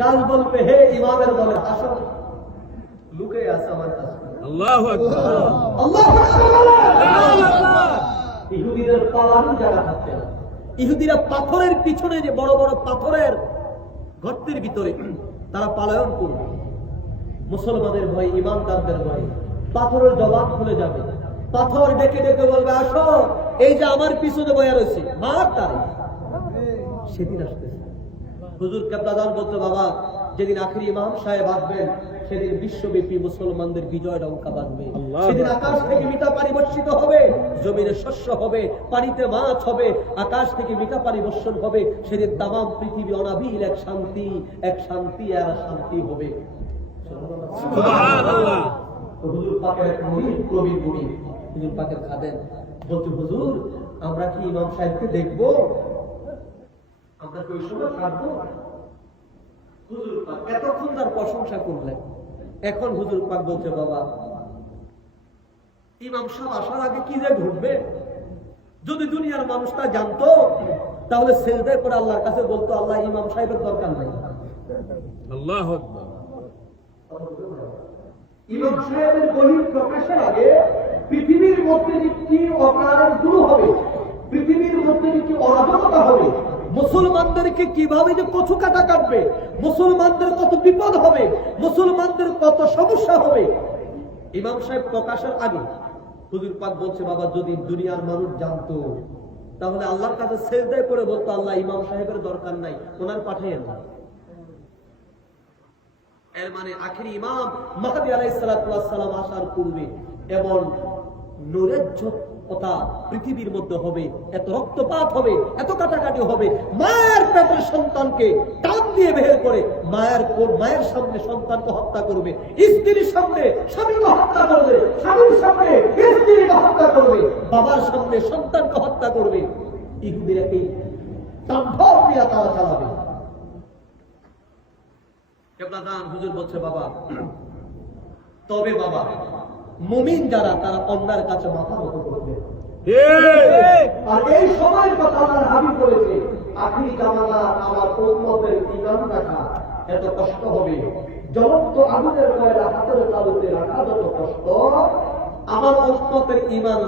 গাছ বলবে হে ইমামের বলে আসো। লুকে আছে আমার কাছে। আল্লাহু আকবার। আল্লাহ ইহুদিদের পালানো জায়গা থাকতে ইহুদিরা পাথরের পিছনে যে বড় বড় পাথরের গর্তের ভিতরে তারা পালায়ন করবে। মুসলমানের ভয় ইমানদারদের ভয় পাথরের জবাব খুলে যাবে। পাথর ডেকে ডেকে বলবে আসো এই যে আমার পিছনে বয়া রয়েছে মার তারে। সেদিন আসতেছে। হুজুর কেবলাদান বলতে বাবা যেদিন আখরি ইমাম সাহেব আসবেন সেদিন বিশ্বব্যাপী মুসলমানদের বিজয় ডঙ্কা বাজবে আল্লাহ সেদিন আকাশ থেকে মিঠা পানি বর্ষিত হবে জমিনে শস্য হবে পানিতে মাছ হবে আকাশ থেকে মিঠা পানি বর্ষণ হবে সেদিন তামাম পৃথিবী অনাবিল এক শান্তি এক শান্তি আর শান্তি হবে। হুজুর পাকের এক মুরিদ প্রবীণ মুরিদ হুজুর পাকের খাদেন বলছে হুজুর আমরা কি ইমাম সাহেবকে দেখব আমরা কি ওই সময় হুজুর পাক এতক্ষণ তার প্রশংসা করলেন। এখন হুজুর পাক বলছে বাবা ইমাম সাহেব আসার আগে কি যে ঘটবে? যদি দুনিয়ার মানুষ তা জানতো তাহলে সেজদায় করে আল্লাহর কাছে বলতো আল্লাহ ইমাম সাহেবের দরকার নাই। আল্লাহু ইমাম সাহেবের গরিব প্রকাশের আগে পৃথিবীর মধ্যে যে কি অপরাধ হবে। পৃথিবীর মধ্যে যে কি অরাজকতা হবে। মুসলমানদেরকে কীভাবে যে কচু কাটা কাটবে? মুসলমানদের কত বিপদ হবে? মুসলমানদের কত সমস্যা হবে? ইমাম সাহেব প্রকাশের আগে হুজুর পাক বলছে, বাবা, যদি দুনিয়ার মানুষ জানতো, তাহলে আল্লাহর কাছে সেজদায় করে বলতো, আল্লাহ ইমাম সাহেবের দরকার নাই, ওনার পাঠাইয়েন না এর মানে আখেরি ইমাম মাহাদি আলাইসালাম আসার পূর্বে এমন নূরের কথা পৃথিবীর মধ্যে হবে, এত রক্তপাত হবে, এত কাটাকাটি হবে। মায়ের পেটের সন্তানকে টান দিয়ে বের করে মায়ের মায়ের সামনে সন্তানকে হত্যা করবে, স্ত্রীর সামনে স্বামীকে হত্যা করবে, স্বামীর সামনে স্ত্রীকে হত্যা করবে, বাবার সামনে সন্তানকে হত্যা করবে। ইহুদিরা এই তাণ্ডব তারা চালাবে? হুজুর বলছে, বাবা, তবে বাবা মুমিন যারা তারা অন্যার কাছে মাথা মতো করবে। আর এই সময়ের কথা আমার হাবি করেছে আপনি জামানা আমার ইমান রাখা এত কষ্ট হবে। জ্বলন্ত আগুনের কয়লা হাতের তালুতে রাখা যত কষ্ট আমার উম্মতের ইমান